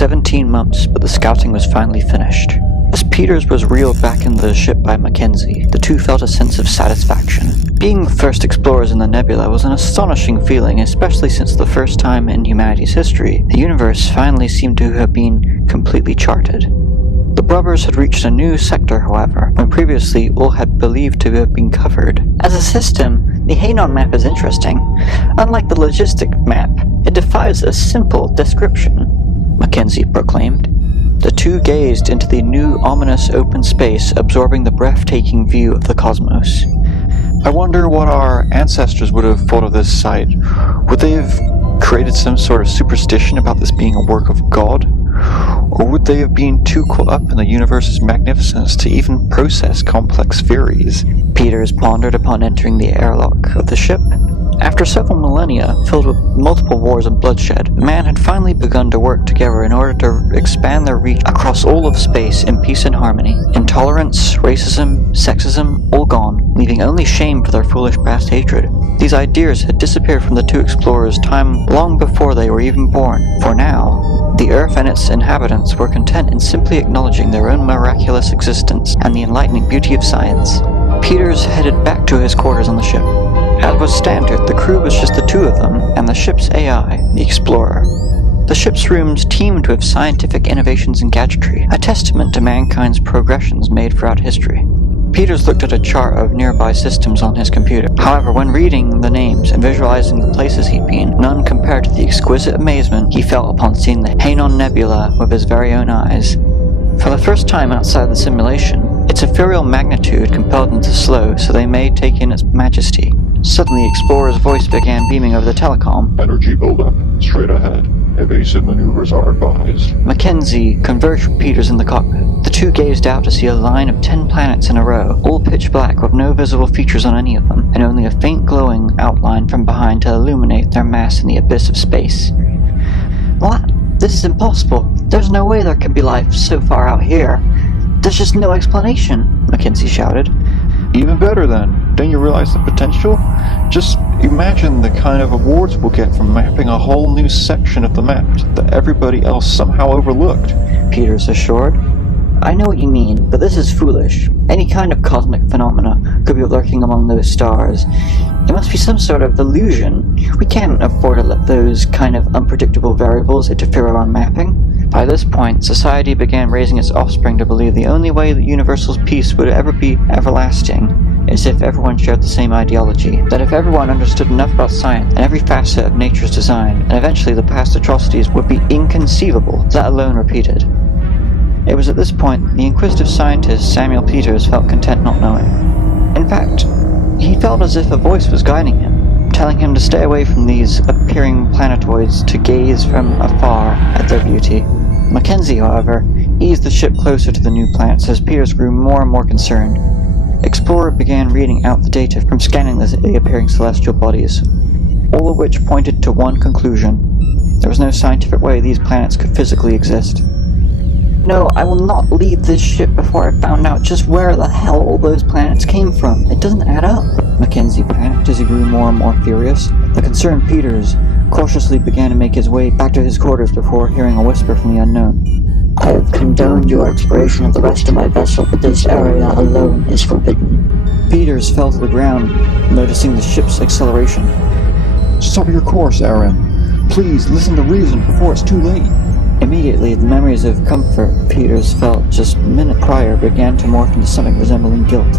17 months, but the scouting was finally finished. As Peters was reeled back into the ship by Mackenzie, the two felt a sense of satisfaction. Being the first explorers in the nebula was an astonishing feeling, especially since the first time in humanity's history, the universe finally seemed to have been completely charted. The brothers had reached a new sector, however, when previously all had believed to have been covered. As a system, the Hanon map is interesting. Unlike the logistic map, it defies a simple description, Mackenzie proclaimed. The two gazed into the new ominous open space, absorbing the breathtaking view of the cosmos. I wonder what our ancestors would have thought of this site. Would they have created some sort of superstition about this being a work of God? Or would they have been too caught up in the universe's magnificence to even process complex theories? Peters pondered upon entering the airlock of the ship. After several millennia, filled with multiple wars and bloodshed, man had finally begun to work together in order to expand their reach across all of space in peace and harmony. Intolerance, racism, sexism, all gone, leaving only shame for their foolish past hatred. These ideas had disappeared from the two explorers time long before they were even born. For now, the Earth and its inhabitants were content in simply acknowledging their own miraculous existence and the enlightening beauty of science. Peters headed back to his quarters on the ship. As was standard, the crew was just the two of them and the ship's AI, the Explorer. The ship's rooms teemed with scientific innovations and gadgetry, a testament to mankind's progressions made throughout history. Peters looked at a chart of nearby systems on his computer. However, when reading the names and visualizing the places he'd been, none compared to the exquisite amazement he felt upon seeing the Hanon Nebula with his very own eyes. For the first time outside the simulation, its ethereal magnitude compelled them to slow so they may take in its majesty. Suddenly, Explorer's voice began beaming over the telecom. Energy buildup. Straight ahead. Evasive maneuvers are advised. Mackenzie converged with Peters in the cockpit. The two gazed out to see a line of 10 planets in a row, all pitch black with no visible features on any of them, and only a faint glowing outline from behind to illuminate their mass in the abyss of space. What? This is impossible. There's no way there could be life so far out here. There's just no explanation, Mackenzie shouted. Even better then. Don't you realize the potential? Just imagine the kind of awards we'll get from mapping a whole new section of the map that everybody else somehow overlooked, Peters assured. I know what you mean, but this is foolish. Any kind of cosmic phenomena could be lurking among those stars. It must be some sort of illusion. We can't afford to let those kind of unpredictable variables interfere with our mapping. By this point, society began raising its offspring to believe the only way that universal peace would ever be everlasting is if everyone shared the same ideology. That if everyone understood enough about science and every facet of nature's design, and eventually the past atrocities would be inconceivable, let alone repeated. It was at this point the inquisitive scientist Samuel Peters felt content not knowing. In fact, he felt as if a voice was guiding him, telling him to stay away from these appearing planetoids, to gaze from afar at their beauty. Mackenzie, however, eased the ship closer to the new planets as Peters grew more and more concerned. Explorer began reading out the data from scanning the appearing celestial bodies, all of which pointed to one conclusion. There was no scientific way these planets could physically exist. No, I will not leave this ship before I found out just where the hell all those planets came from. It doesn't add up. Mackenzie panicked as he grew more and more furious. The concerned Peters cautiously began to make his way back to his quarters before hearing a whisper from the unknown. I have condoned your exploration of the rest of my vessel, but this area alone is forbidden. Peters fell to the ground, noticing the ship's acceleration. Stop your course, Aaron. Please listen to reason before it's too late. Immediately, the memories of comfort Peters felt just a minute prior began to morph into something resembling guilt,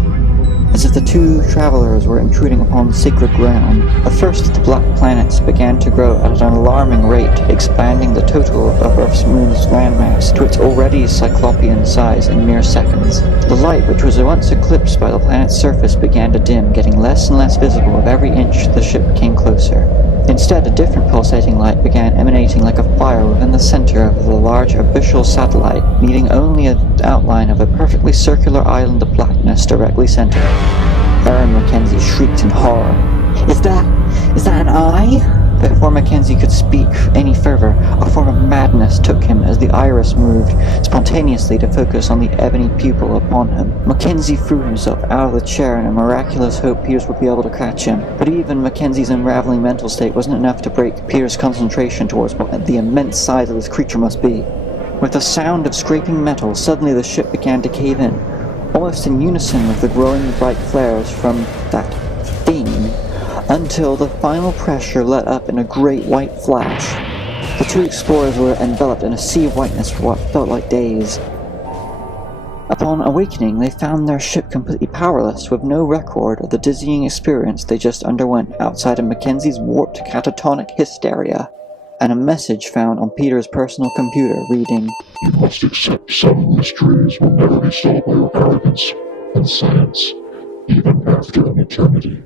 as if the two travelers were intruding upon sacred ground. At first, the black planets began to grow at an alarming rate, expanding the total of Earth's moon's landmass to its already cyclopean size in mere seconds. The light, which was once eclipsed by the planet's surface, began to dim, getting less and less visible with every inch the ship came closer. Instead, a different pulsating light began emanating like a fire within the center of the large abyssal satellite, leaving only an outline of a perfectly circular island of blackness directly centered. Aaron Mackenzie shrieked in horror. Is that an eye? Before Mackenzie could speak any further, a form of madness took him as the iris moved spontaneously to focus on the ebony pupil upon him. Mackenzie threw himself out of the chair in a miraculous hope Peters would be able to catch him. But even Mackenzie's unraveling mental state wasn't enough to break Peters' concentration towards what the immense size of this creature must be. With the sound of scraping metal, suddenly the ship began to cave in, almost in unison with the growing bright flares from that thing, until the final pressure let up in a great white flash. The two explorers were enveloped in a sea of whiteness for what felt like days. Upon awakening, they found their ship completely powerless, with no record of the dizzying experience they just underwent outside of Mackenzie's warped catatonic hysteria, and a message found on Peter's personal computer reading, You must accept some mysteries will never be solved by your arrogance and science, even after an eternity.